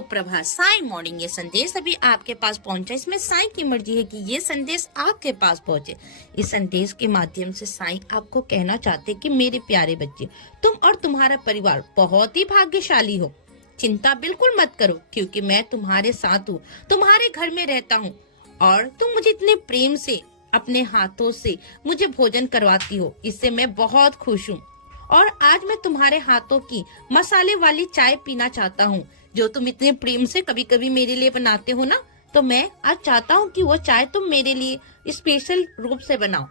सुप्रभात। साई मॉर्निंग ये संदेश अभी आपके पास पहुंचा। इसमें साई की मर्जी है कि ये संदेश आपके पास पहुंचे। इस संदेश के माध्यम से साई आपको कहना चाहते कि मेरे प्यारे बच्चे, तुम और तुम्हारा परिवार बहुत ही भाग्यशाली हो। चिंता बिल्कुल मत करो, क्योंकि मैं तुम्हारे साथ हूँ, तुम्हारे घर में रहता हूँ और तुम मुझे इतने प्रेम से अपने हाथों से मुझे भोजन करवाती हो, इससे मैं बहुत खुश हूँ। और आज मैं तुम्हारे हाथों की मसाले वाली चाय पीना चाहता हूँ, जो तुम इतने प्रेम से कभी कभी मेरे लिए बनाते हो ना। तो मैं आज चाहता हूँ कि वो चाय तुम मेरे लिए स्पेशल रूप से बनाओ।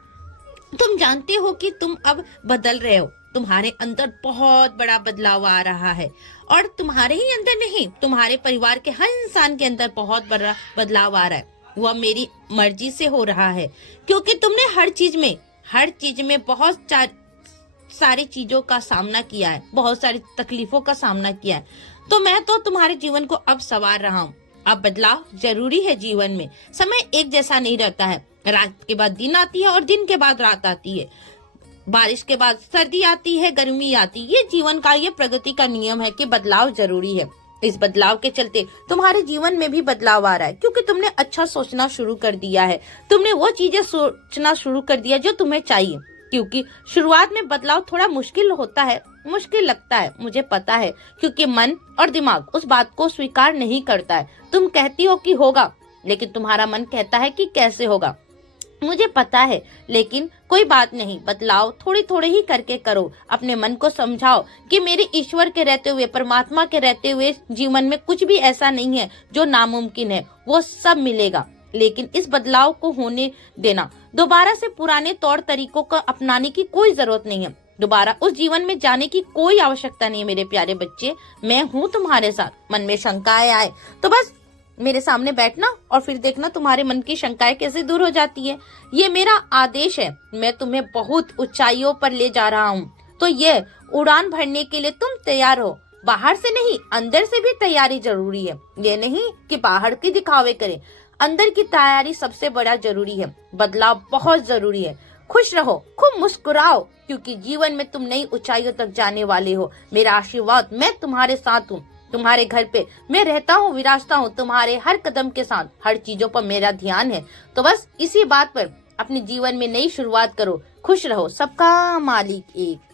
तुम जानते हो कि तुम अब बदल रहे हो, तुम्हारे अंदर बहुत बड़ा बदलाव आ रहा है। और तुम्हारे ही अंदर नहीं, तुम्हारे परिवार के हर इंसान के अंदर बहुत बड़ा बदलाव आ रहा है। वह मेरी मर्जी से हो रहा है, क्योंकि तुमने हर चीज में बहुत सारी चीजों का सामना किया है, बहुत सारी तकलीफों का सामना किया है। तो मैं तो तुम्हारे जीवन को अब संवार रहा हूँ। अब बदलाव जरूरी है जीवन में। समय एक जैसा नहीं रहता है। रात के बाद दिन आती है और दिन के बाद रात आती है। बारिश के बाद सर्दी आती है, गर्मी आती है। ये जीवन का, ये प्रगति का नियम है कि बदलाव जरूरी है। इस बदलाव के चलते तुम्हारे जीवन में भी बदलाव आ रहा है, क्योंकि तुमने अच्छा सोचना शुरू कर दिया है। तुमने वो चीजें सोचना शुरू कर दिया जो तुम्हें चाहिए। क्योंकि शुरुआत में बदलाव थोड़ा मुश्किल होता है, मुश्किल लगता है, मुझे पता है, क्योंकि मन और दिमाग उस बात को स्वीकार नहीं करता है। तुम कहती हो कि होगा, लेकिन तुम्हारा मन कहता है कि कैसे होगा। मुझे पता है, लेकिन कोई बात नहीं, बदलाव थोड़ी थोड़ी ही करके करो। अपने मन को समझाओ कि मेरे ईश्वर के रहते हुए, परमात्मा के रहते हुए जीवन में कुछ भी ऐसा नहीं है जो नामुमकिन है। वो सब मिलेगा, लेकिन इस बदलाव को होने देना। दोबारा से पुराने तौर तरीकों को अपनाने की कोई जरूरत नहीं है। दोबारा उस जीवन में जाने की कोई आवश्यकता नहीं है। मेरे प्यारे बच्चे, मैं हूँ तुम्हारे साथ। मन में शंकाएं आए तो बस मेरे सामने बैठना और फिर देखना तुम्हारे मन की शंकाएं कैसे दूर हो जाती है। ये मेरा आदेश है। मैं तुम्हें बहुत ऊंचाइयों पर ले जा रहा हूँ, तो ये उड़ान भरने के लिए तुम तैयार हो। बाहर से नहीं, अंदर से भी तैयारी जरूरी है। ये नहीं कि बाहर की दिखावे करें, अंदर की तैयारी सबसे बड़ा जरूरी है। बदलाव बहुत जरूरी है। खुश रहो, खूब मुस्कुराओ, क्योंकि जीवन में तुम नई ऊंचाइयों तक जाने वाले हो। मेरा आशीर्वाद, मैं तुम्हारे साथ हूँ। तुम्हारे घर पे मैं रहता हूँ, विराजता हूँ तुम्हारे हर कदम के साथ। हर चीजों पर मेरा ध्यान है। तो बस इसी बात पर अपने जीवन में नई शुरुआत करो। खुश रहो। सबका मालिक एक।